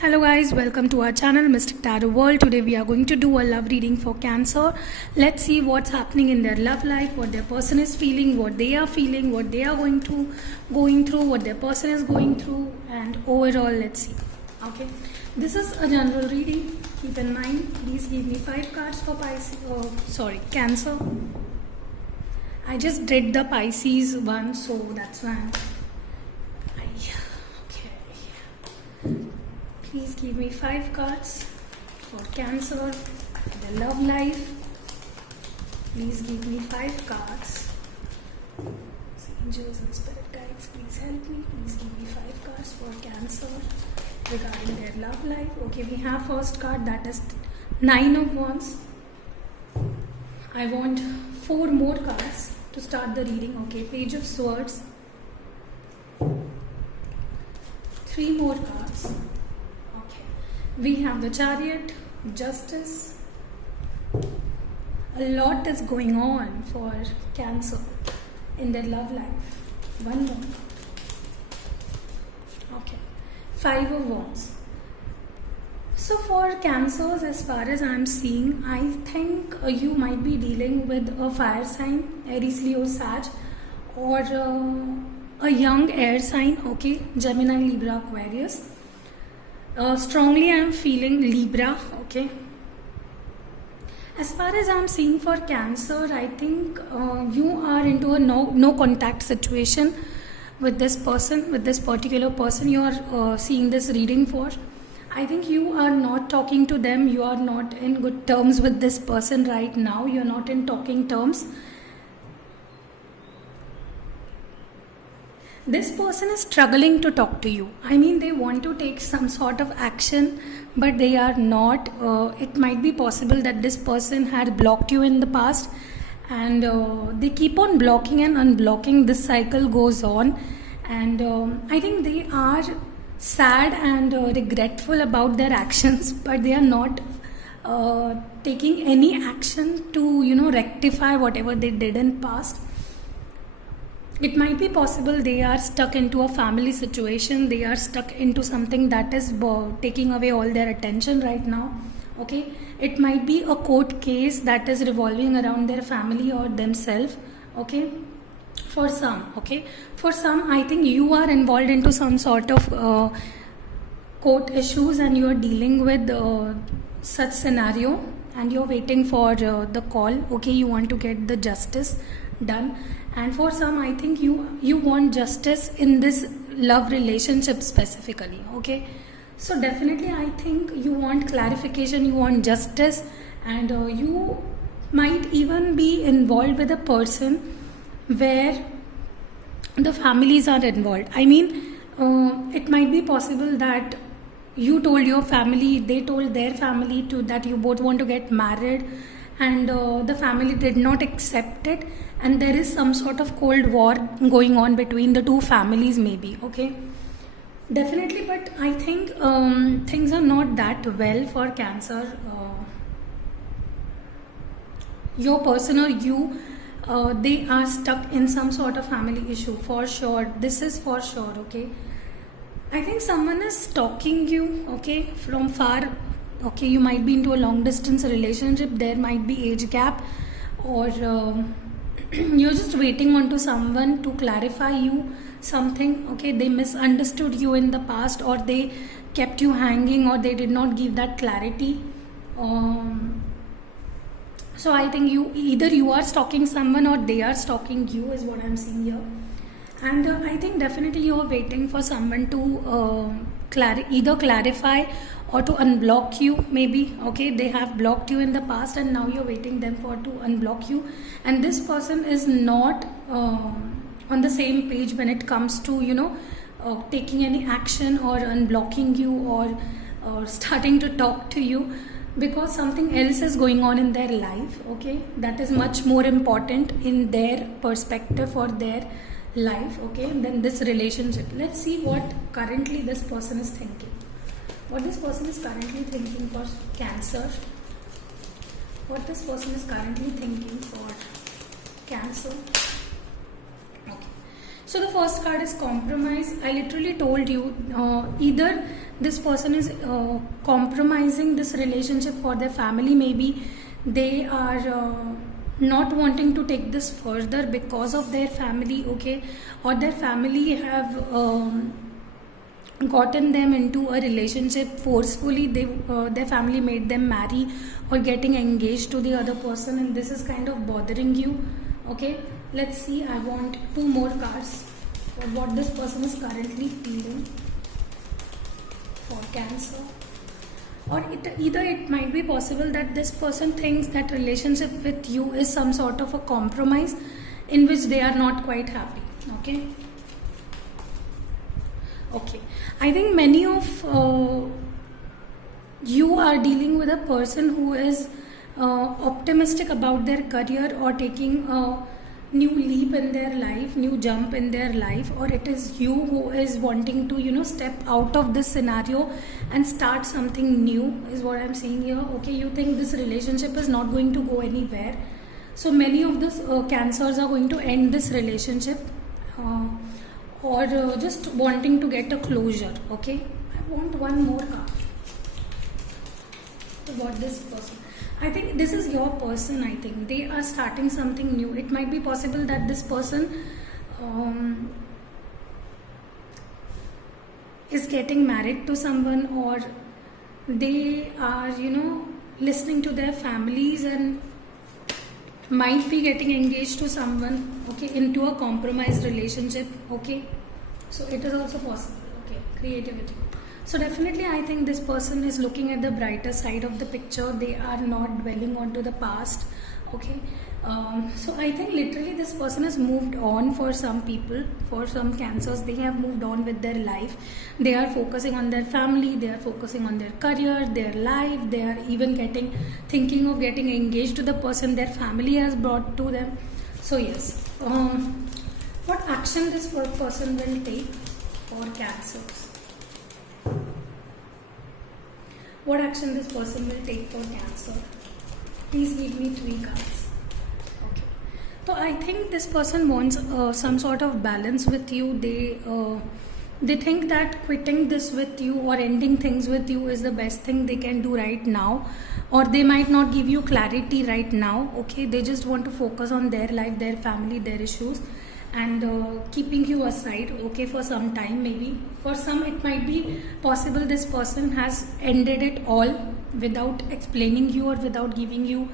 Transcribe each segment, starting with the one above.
Hello guys, welcome to our channel Mystic Tarot World. Today we are going to do a love reading for Cancer. Let's see what's happening in their love life, what their person is feeling, what they are feeling, what they are going through, what their person is going through, and overall let's see. Okay, this is a general reading. Keep in mind, please give me 5 cards for Cancer. I just did the Pisces one, so that's why Please give me 5 cards for Cancer, the love life. Please give me 5 cards. Angels and spirit guides, please help me. Please give me 5 cards for Cancer regarding their love life. Okay, we have first card, that is 9 of Wands. I want 4 more cards to start the reading. Okay, Page of Swords. 3 more cards. We have the Chariot, Justice. A lot is going on for Cancer in their love life. 1 more. Okay. 5 of Wands. So for Cancers, as far as I'm seeing, I think you might be dealing with a fire sign, Aries, Leo, Sag, or a young air sign, okay, Gemini, Libra, Aquarius. Strongly I am feeling Libra, okay. As far as I am seeing for Cancer, I think you are into a no contact situation with this person, with this particular person you are seeing this reading for. I think you are not talking to them, you are not in good terms with this person right now, you are not in talking terms. This person is struggling to talk to you. I mean, they want to take some sort of action, but they are not. It might be possible that this person had blocked you in the past, and they keep on blocking and unblocking. This cycle goes on, and I think they are sad and regretful about their actions, but they are not taking any action to rectify whatever they did in past. It might be possible they are stuck into a family situation, they are stuck into something that is taking away all their attention right now, okay. It might be a court case that is revolving around their family or themselves, okay, for some, okay. For some, I think you are involved into some sort of court issues and you are dealing with such scenario and you're waiting for the call, okay. You want to get the justice done. And for some, I think you want justice in this love relationship specifically, okay. So definitely I think you want clarification, you want justice, and you might even be involved with a person where the families are involved. I mean, it might be possible that you told your family, they told their family that you both want to get married, and the family did not accept it, and there is some sort of cold war going on between the two families maybe, okay. Definitely, but I think things are not that well for Cancer. Your person or you, they are stuck in some sort of family issue for sure. This is for sure, okay. I think someone is stalking you, okay, from far. Okay, you might be into a long distance relationship, there might be age gap, or you're just waiting on to someone to clarify you something, okay. They misunderstood you in the past, or they kept you hanging, or they did not give that clarity. So I think either you are stalking someone or they are stalking you is what I'm seeing here. And I think definitely you are waiting for someone to either clarify or to unblock you maybe, okay. They have blocked you in the past and now you're waiting them for to unblock you, and this person is not on the same page when it comes to taking any action or unblocking you or starting to talk to you, because something else is going on in their life, okay. That is much more important in their perspective or their life, okay, than this relationship. Let's see what currently this person is thinking. What this person is currently thinking for Cancer. What this person is currently thinking for Cancer. Okay. So the first card is compromise. I literally told you either this person is compromising this relationship for their family. Maybe they are not wanting to take this further because of their family, okay, or their family have gotten them into a relationship forcefully. Their family made them marry or getting engaged to the other person, and this is kind of bothering you. Okay, let's see. I want 2 more cards for what this person is currently feeling for Cancer. Or either it might be possible that this person thinks that relationship with you is some sort of a compromise in which they are not quite happy. Okay, I think many of you are dealing with a person who is optimistic about their career or taking a new leap in their life, new jump in their life, or it is you who is wanting to step out of this scenario and start something new, is what I'm saying here. Okay, you think this relationship is not going to go anywhere, so many of these Cancers are going to end this relationship or just wanting to get a closure. Okay, I want 1 more card about this person. I think this is your person. I think they are starting something new. It might be possible that this person is getting married to someone, or they are listening to their families and might be getting engaged to someone, okay, into a compromised relationship. Okay, so it is also possible. Okay, creativity. So definitely I think this person is looking at the brighter side of the picture. They are not dwelling onto the past. Okay, so I think literally this person has moved on. For some people, for some Cancers, they have moved on with their life. They are focusing on their family, they are focusing on their career, their life. They are even thinking of getting engaged to the person their family has brought to them. So yes, what action this person will take for Cancers? What action this person will take for Cancer? Please give me 3 cards. Okay. So I think this person wants some sort of balance with you. They think that quitting this with you or ending things with you is the best thing they can do right now, or they might not give you clarity right now. Okay, they just want to focus on their life, their family, their issues, and keeping you aside, okay, for some time. Maybe for some it might be possible this person has ended it all without explaining you or without giving you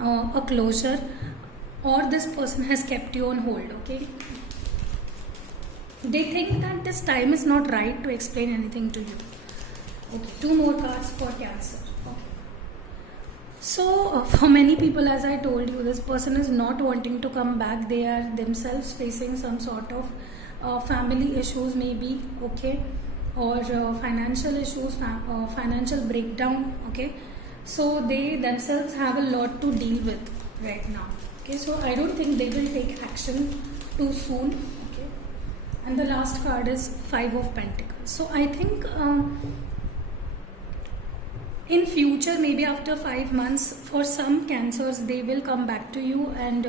a closure, or this person has kept you on hold. Okay, they think that this time is not right to explain anything to you. Okay, 2 more cards for Cancer. So for many people, as I told you, this person is not wanting to come back. They are themselves facing some sort of family issues maybe, okay, or financial issues, financial breakdown. Okay, so they themselves have a lot to deal with right now. Okay, so I don't think they will take action too soon. Okay, and the last card is 5 of Pentacles. So I think in future, maybe after 5 months, for some Cancers, they will come back to you and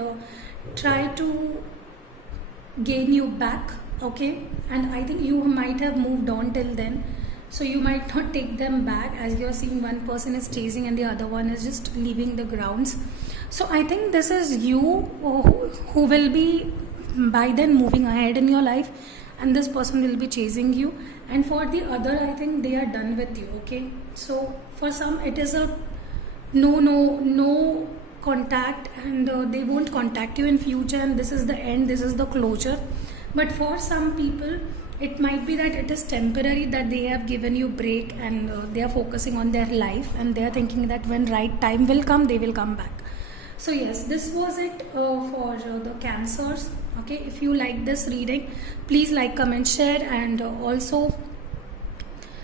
try to gain you back. Okay, and I think you might have moved on till then, so you might not take them back, as you're seeing one person is chasing and the other one is just leaving the grounds. So I think this is you who will be by then moving ahead in your life, and this person will be chasing you. And for the other, I think they are done with you. Okay, so for some it is a no contact, and they won't contact you in future, and this is the end, this is the closure. But for some people, it might be that it is temporary, that they have given you break and they are focusing on their life, and they are thinking that when right time will come, they will come back. So yes, this was it for the Cancers. Okay, if you like this reading, please like, comment, share, and also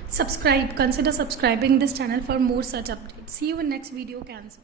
subscribe. Consider subscribing this channel for more such updates. See you in next video, Cancer.